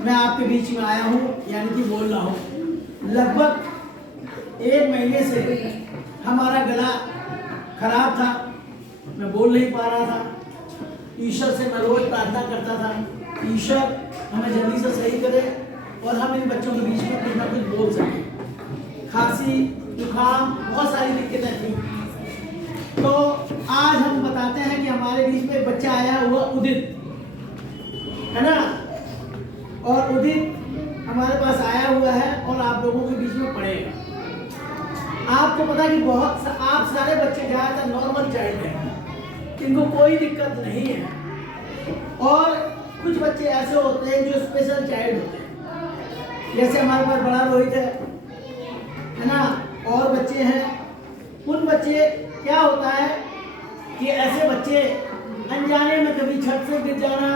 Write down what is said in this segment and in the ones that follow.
मैं आपके बीच में आया हूँ, यानी कि बोल रहा हूँ। लगभग 1 महीने से हमारा गला खराब था, मैं बोल नहीं पा रहा था। ईश्वर से मैं रोज प्रार्थना करता था, ईश्वर हमें जल्दी से सही करे और हम इन बच्चों के बीच में कुछ ना कुछ बोल सकें। खांसी, जुकाम, बहुत सारी दिक्कतें थी। तो आज हम बताते हैं कि हमारे बीच में एक बच्चा आया हुआ उदित, है ना, और उदित हमारे पास आया हुआ है और आप लोगों के बीच में पढ़ेगा। आपको पता कि आप सारे बच्चे ज़्यादातर नॉर्मल चाइल्ड हैं, इनको कोई दिक्कत नहीं है। और कुछ बच्चे ऐसे होते हैं जो स्पेशल चाइल्ड होते हैं, जैसे हमारे पास बड़ा रोहित है ना, और बच्चे हैं। उन बच्चे क्या होता है कि ऐसे बच्चे अनजाने में कभी छत से गिर जाना,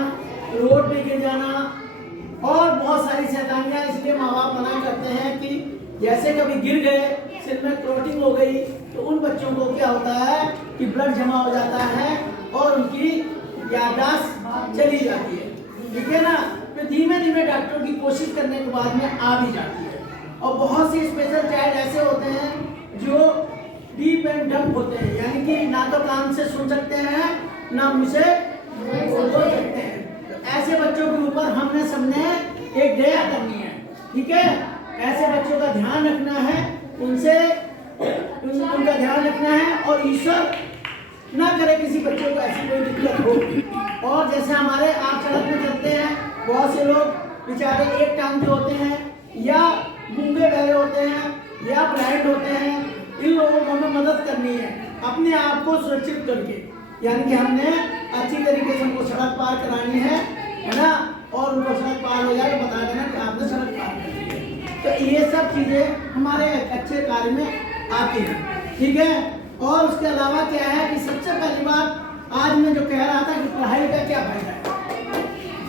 रोड पे गिर जाना और बहुत सारी शैतानियां, इसलिए माँ बाप मना करते हैं कि जैसे कभी गिर गए, सिर में क्लॉटिंग हो गई, तो उन बच्चों को क्या होता है कि ब्लड जमा हो जाता है और उनकी याददाश्त चली जाती है, ठीक है ना। फिर धीमे धीमे डॉक्टर की कोशिश करने के बाद में आ भी जाती है। और बहुत सी स्पेशल चाइल्ड ऐसे होते हैं जो डीप एंड डम्प होते हैं, यानी कि ना तो कान से सुन सकते हैं ना मुँह से बोल सकते हैं। तो ऐसे बच्चों के ऊपर हमने सबने एक दया करनी है, ठीक है। ऐसे बच्चों का ध्यान रखना है, उनका ध्यान रखना है और ईश्वर ना करे किसी बच्चे को ऐसी कोई दिक्कत हो। और जैसे हमारे आप सड़क में चलते हैं, बहुत से लोग बेचारे एक टांग के होते हैं या गूंगे बहरे होते हैं या ब्लाइंड होते हैं, इन लोगों को हमें मदद करनी है अपने आप को सुरक्षित करके, यानी कि हमने अच्छी तरीके से उनको सड़क पार करानी है ना, और उनको सड़क पार हो जाए बता देना कि आपने सड़क पार कर दी है। तो ये सब चीज़ें हमारे अच्छे कार्य में आती हैं, ठीक है। और उसके अलावा क्या है कि सबसे पहली बात आज मैं जो कह रहा था कि पढ़ाई का क्या फायदा है।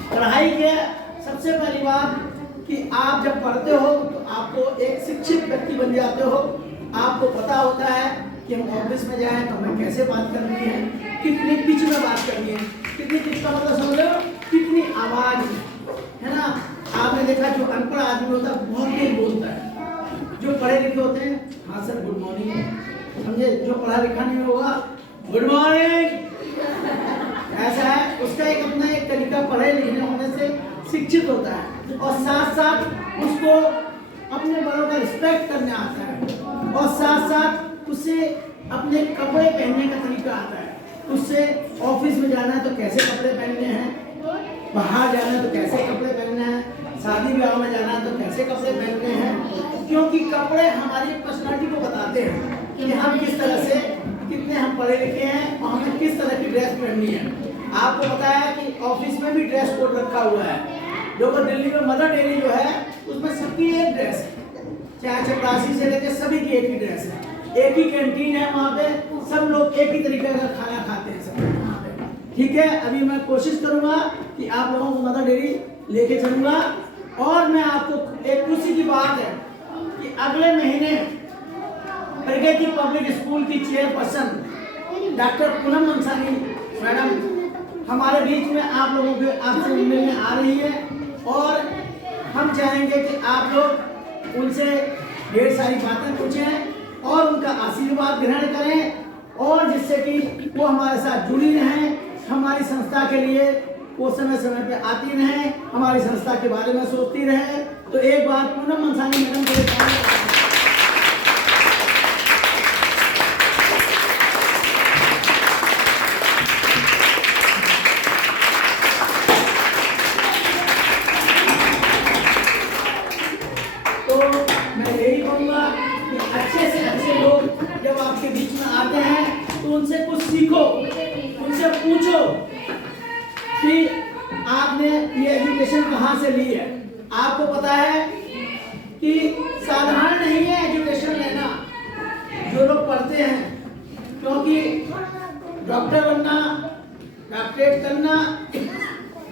पढ़ाई के सबसे पहली बात कि आप जब पढ़ते हो तो आपको एक शिक्षित व्यक्ति बन जाते हो। आपको पता होता है कि हम ऑफिस में जाएं तो हमें कैसे बात करनी है, कितनी पिच में बात करनी है। कितनी पिच का मतलब समझ लो, कितनी आवाज है ना। आपने देखा जो अनपढ़ आदमी होता है बहुत तेज बोलता है, जो पढ़े लिखे होते हैं हाँ सर गुड मॉर्निंग, समझे। जो पढ़ा लिखा नहीं होगा गुड मॉर्निंग ऐसा है, उसका एक अपना एक तरीका पढ़े लिखने होने से शिक्षित होता है। और साथ साथ उसको अपने बड़ों का रिस्पेक्ट करने आता है, और साथ साथ उससे अपने कपड़े पहनने का तरीका आता है। उससे ऑफिस में जाना है तो कैसे कपड़े पहनने हैं, बाहर जाना है तो कैसे कपड़े पहनने हैं, शादी ब्याह में जाना है तो कैसे कपड़े पहनने हैं, क्योंकि कपड़े हमारी पर्सनालिटी को बताते हैं कि हम किस तरह से, कितने हम पढ़े लिखे हैं और हमें किस तरह की ड्रेस पहननी है। आपको पता है कि ऑफिस में भी ड्रेस कोड रखा हुआ है, जो कि दिल्ली में मदर डेयरी जो है उसमें सबकी एक ड्रेस है, चाहे चपरासी से लेकर सभी की एक ही ड्रेस है। एक ही कैंटीन है, वहाँ पे सब लोग एक ही तरीके का खाना खाते हैं सब, ठीक है। अभी मैं कोशिश करूंगा कि आप लोगों को मदर डेयरी लेके चलूंगा। और मैं आपको एक खुशी की बात है कि अगले महीने प्रगति पब्लिक स्कूल की चेयरपर्सन डॉक्टर पूनम मंसानी मैडम हमारे बीच में आप लोगों के आपसे मिलने आ रही है, और हम चाहेंगे कि आप लोग उनसे ढेर सारी बातें पूछें और उनका आशीर्वाद ग्रहण करें, और जिससे कि वो हमारे साथ जुड़ी रहें, हमारी संस्था के लिए वो समय समय पे आती रहें, हमारी संस्था के बारे में सोचती रहें। तो एक बार पूनम मंसानी मैडम के तो मैं यही कहूँगा कि अच्छे से अच्छे लोग जब आपके बीच में आते हैं तो उनसे कुछ सीखो, उनसे पूछो कि आपने ये एजुकेशन कहाँ से ली है। आपको पता है कि साधारण नहीं है एजुकेशन लेना जो लोग पढ़ते हैं, क्योंकि डॉक्टर बनना, डॉक्टरेट करना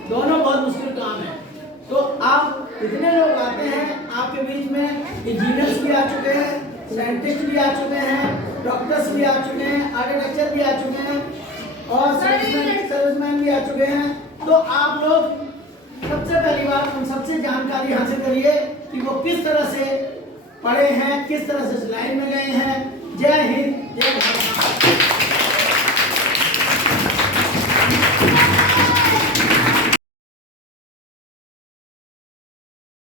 दोनों बहुत मुश्किल काम है। तो आप इतने लोग आते हैं, आपके बीच में इंजीनियर्स भी आ चुके हैं, साइंटिस्ट भी आ चुके हैं, डॉक्टर्स भी आ चुके हैं, आर्किटेक्चर भी आ चुके हैं और सर्विसमैन भी आ चुके हैं। तो आप लोग सबसे पहली बात हम सबसे जानकारी हासिल करिए कि वो किस तरह से पढ़े हैं, किस तरह से इस लाइन में गए हैं। जय हिंद।